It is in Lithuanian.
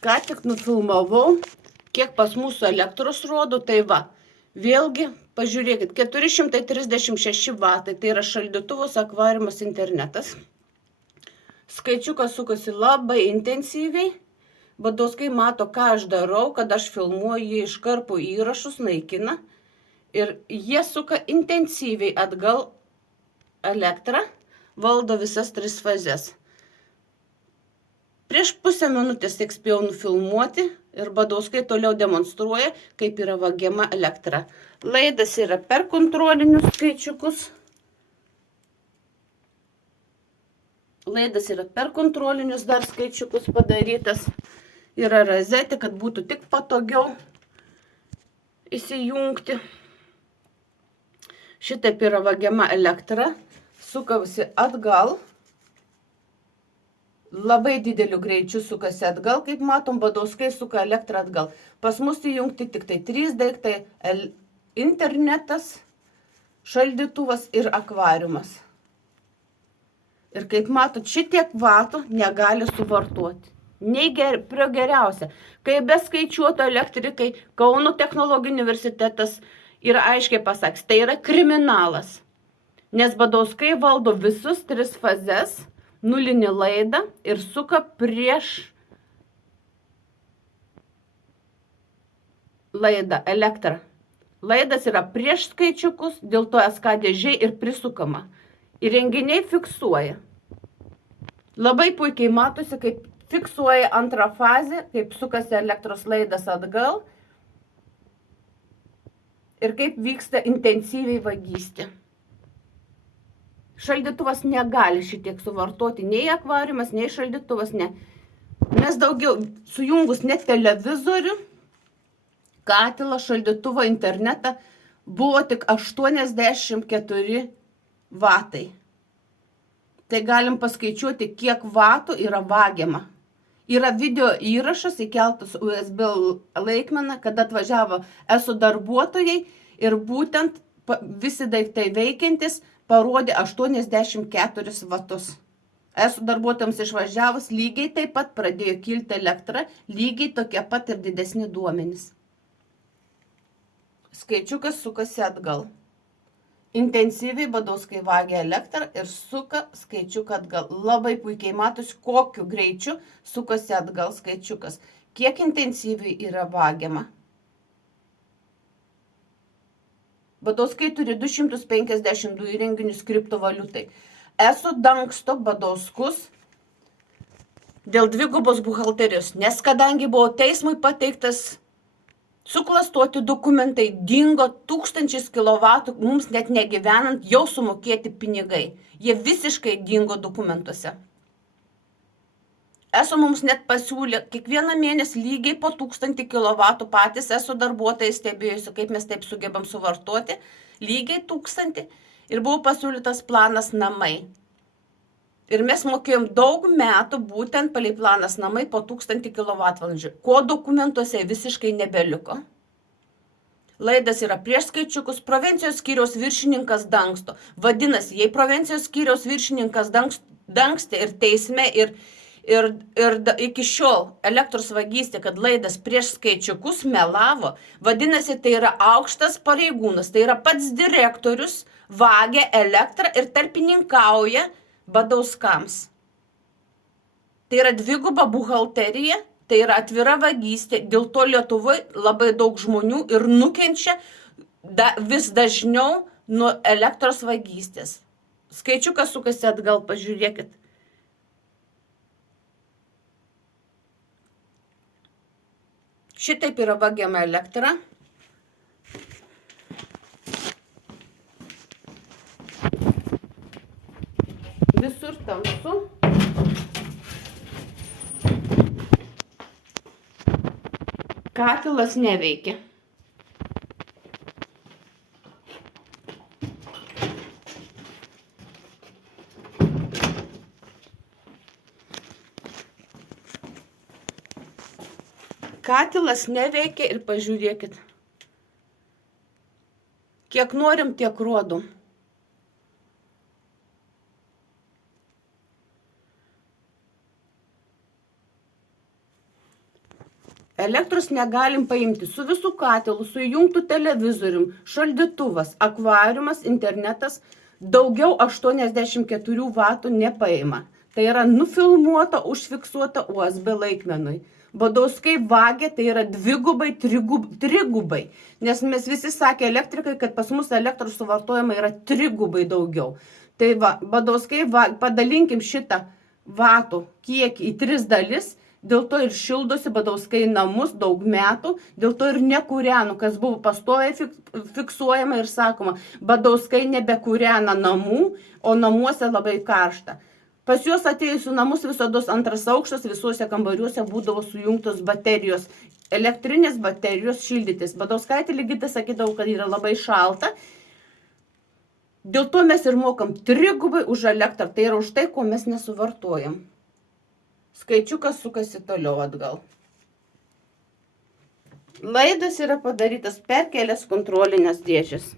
Ką tik nufilmavau, kiek pas mūsų elektros rodo, tai va. Vėlgi, pažiūrėkit, 436 vatai, tai yra šaldytuvas, akvariumas, internetas. Skaičiukas sukasi labai intensyviai. Badauskai mato, ką aš darau, kad aš filmuoju, jie iš karto įrašus naikina. Ir jie suka intensyviai atgal elektrą, valdo visas 3 fazes. Prieš pusę minutės tik spėjau nufilmuoti ir Badauskai toliau demonstruoja, kaip yra vagiama elektra. Laidas yra per kontrolinius skaičiukus. Laidas yra per kontrolinius dar skaičiukus padarytas. Yra rozetė, kad būtų tik patogiau įsijungti. Šitaip yra vagiama elektra. Sukausi atgal. Labai dideliu greičiu sukasi atgal, kaip matom, Badauskai suka elektrą atgal. Pas mus įjungti tik tai 3 daiktai - internetas, šaldytuvas ir akvariumas. Ir kaip matot, šitiek vatų negali suvartoti. Prie geriausia. Kai beskaičiuoto elektrikai, Kauno technologijų universitetas yra aiškiai pasakęs, tai yra kriminalas. Nes Badauskai valdo visus 3 fazes, nulinį laidą ir suka prieš laidą elektrą. Laidas yra prieš skaičiukus, dėl to SK-dėžė ir prisukama. Įrenginiai fiksuoja. Labai puikiai matosi, kaip fiksuoja antrą fazę, kaip sukasi elektros laidas atgal ir kaip vyksta intensyviai vagystė. Šaldytuvas negali šitiek suvartoti, nei akvariumas, nei šaldytuvas, ne. Nes daugiau sujungus net televizorių, katilą, šaldytuvą, internetą, buvo tik 84 vatai. Tai galim paskaičiuoti, kiek vatų yra vagiama. Yra video įrašas įkeltas USB laikmena, kad atvažiavo ESO darbuotojai ir būtent visi daiktai veikiantis parodė 84 vatus. ESO darbuotojams išvažiavus lygiai taip pat pradėjo kilti elektra, lygiai tokie pat ir didesni duomenys. Skaičiukas sukasi atgal. Intensyviai Badauskai vagia elektrą ir suka skaičiuką atgal. Labai puikiai matosi, kokiu greičiu sukasi atgal skaičiukas. Kiek intensyviai yra vagiama. Badauskai turi 252 įrenginius kriptovaliutai. ESO dangsto Badauskus dėl dvigubos buhalterijos, nes kadangi buvo teismui pateiktas suklastoti dokumentai, dingo 1000 kilovatų, mums net negyvenant, jau sumokėti pinigai. Jie visiškai dingo dokumentuose. ESO mums net pasiūlė kiekvieną mėnesį lygiai po 1000 kilovatų, patys ESO darbuotojai stebėjusi, kaip mes taip sugebam suvartoti, lygiai 1000 ir buvo pasiūlytas planas namai. Ir mes mokėjom daug metų būtent palei planas namai po 1000 kilovatvalandžių, ko dokumentuose visiškai nebeliko. Laidas yra prieš skaičiukus, provincijos skyriaus viršininkas dangsto. Vadinasi, jei provincijos skyriaus viršininkas dangstė ir teisme, ir iki šiol elektros vagystė, kad laidas prieš skaičiukus melavo, vadinasi, tai yra aukštas pareigūnas, tai yra pats direktorius, vagia elektrą ir tarpininkauja Badauskams. Tai yra dviguba buhalterija, tai yra atvira vagystė, dėl to Lietuvoje labai daug žmonių ir nukenčia vis dažniau nuo elektros vagystės. Skaičiukas sukasi atgal, pažiūrėkit. Šitaip yra vagiama elektra. Visur tamsu. Katilas neveikia. Katilas neveikia ir pažiūrėkit. Kiek norim, tiek rodom. Elektros negalim paimti su visų katilu, su įjungtų televizorium, šaldytuvas, akvariumas, internetas daugiau 84 vatų nepaima. Tai yra nufilmuota, užfiksuota USB laikmenui. Badauskai vagė, tai yra dvigubai, trigubai. Nes mes visi sakė elektrikai, kad pas mus elektros suvartojama yra trigubai daugiau. Tai va, Badauskai padalinkim šitą vatų kiekį į 3 dalis. Dėl to ir šildosi Badauskai namus daug metų, dėl to ir nekūreno, kas buvo pastoviai fiksuojama ir sakoma, Badauskai nebekūrena namų, o namuose labai karšta. Pas juos atėjusių namus visados 2 aukštas, visuose kambariuose būdavo sujungtos baterijos, elektrinės baterijos šildytis. Badauskaitė lygiai sakydavo, kad yra labai šalta. Dėl to mes ir mokam trigubai už elektrą, tai yra už tai, ko mes nesuvartojam. Skaičiukas sukasi toliau atgal. Laidas yra padarytas per kelias kontrolinės dėžes.